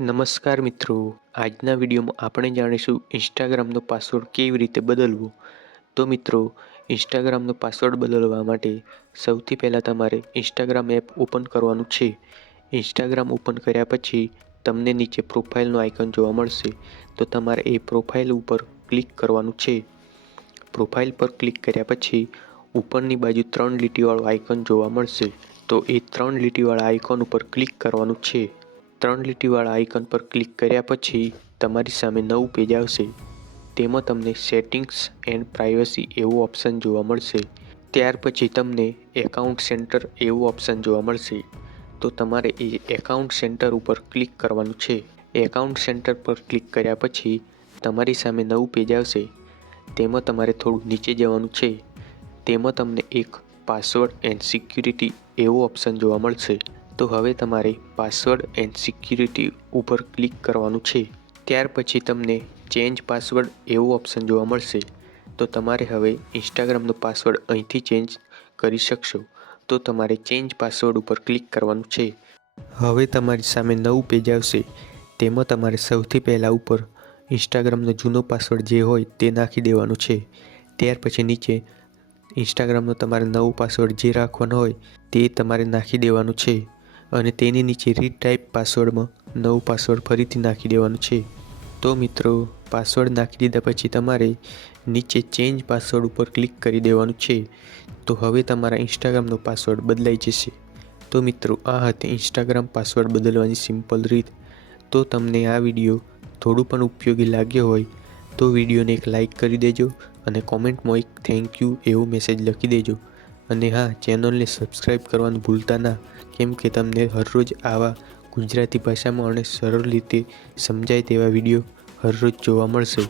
નમસ્કાર મિત્રો. આજના વિડીયોમાં આપણે જાણીશું ઇન્સ્ટાગ્રામનો પાસવર્ડ કેવી રીતે બદલવો. તો મિત્રો, ઇન્સ્ટાગ્રામનો પાસવર્ડ બદલવા માટે સૌથી પહેલાં તમારે ઇન્સ્ટાગ્રામ એપ ઓપન કરવાનું છે. ઇન્સ્ટાગ્રામ ઓપન કર્યા પછી તમને નીચે પ્રોફાઇલનું આઇકન જોવા મળશે. તો તમારે એ પ્રોફાઇલ ઉપર ક્લિક કરવાનું છે. પ્રોફાઇલ પર ક્લિક કર્યા પછી ઉપરની બાજુ ત્રણ લીટીવાળું આઇકન જોવા મળશે. તો એ ત્રણ લીટીવાળા આઇકન ઉપર ક્લિક કરવાનું છે. ત્રણ લીટીવાળા આઇકન પર ક્લિક કર્યા પછી તમારી સામે નવું પેજ આવશે. તેમાં તમને સેટિંગ્સ એન્ડ પ્રાઇવસી એવું ઓપ્શન જોવા મળશે. ત્યાર પછી તમને એકાઉન્ટ સેન્ટર એવું ઓપ્શન જોવા મળશે. તો તમારે એ એકાઉન્ટ સેન્ટર ઉપર ક્લિક કરવાનું છે. એકાઉન્ટ સેન્ટર પર ક્લિક કર્યા પછી તમારી સામે નવું પેજ આવશે. તેમાં તમારે થોડું નીચે જવાનું છે. તેમાં તમને એક પાસવર્ડ એન્ડ સિક્યુરિટી એવો ઓપ્શન જોવા મળશે. તો હવે તમારે પાસવર્ડ એન્ડ સિક્યુરિટી ઉપર ક્લિક કરવાનું છે. ત્યાર પછી તમને ચેન્જ પાસવર્ડ એવું ઓપ્શન જોવા મળશે. તો તમારે હવે ઇન્સ્ટાગ્રામનો પાસવર્ડ અહીંથી ચેન્જ કરી શકશો. તો તમારે ચેન્જ પાસવર્ડ ઉપર ક્લિક કરવાનું છે. હવે તમારી સામે નવું પેજ આવશે. તેમાં તમારે સૌથી પહેલાં ઉપર ઇન્સ્ટાગ્રામનો જૂનો પાસવર્ડ જે હોય તે નાખી દેવાનો છે. ત્યાર પછી નીચે ઇન્સ્ટાગ્રામનો તમારે નવો પાસવર્ડ જે રાખવાનો હોય તે તમારે નાખી દેવાનું છે. અને તેની નીચે રીટાઈપ પાસવર્ડમાં નવું પાસવર્ડ ફરીથી નાખી દેવાનું છે. તો મિત્રો પાસવર્ડ નાખી દીધા પછી તમારે નીચે ચેન્જ પાસવર્ડ ઉપર ક્લિક કરી દેવાનું છે. તો હવે તમારા ઇન્સ્ટાગ્રામનો પાસવર્ડ બદલાઈ જશે. તો મિત્રો, આ હતી ઇન્સ્ટાગ્રામ પાસવર્ડ બદલવાની સિમ્પલ રીત. તો તમને આ વીડિયો થોડું પણ ઉપયોગી લાગ્યો હોય, તો વિડીયોને એક લાઇક કરી દેજો અને કોમેન્ટમાં એક થેન્ક યુ એવો મેસેજ લખી દેજો. અને હા, ચેનલને સબસ્ક્રાઈબ કરવાનું ભૂલતા ના. કેમ કે તમને હરરોજ આવા ગુજરાતી ભાષામાં અને સરળ રીતે સમજાય તેવા વીડિયો હરરોજ જોવા મળશે.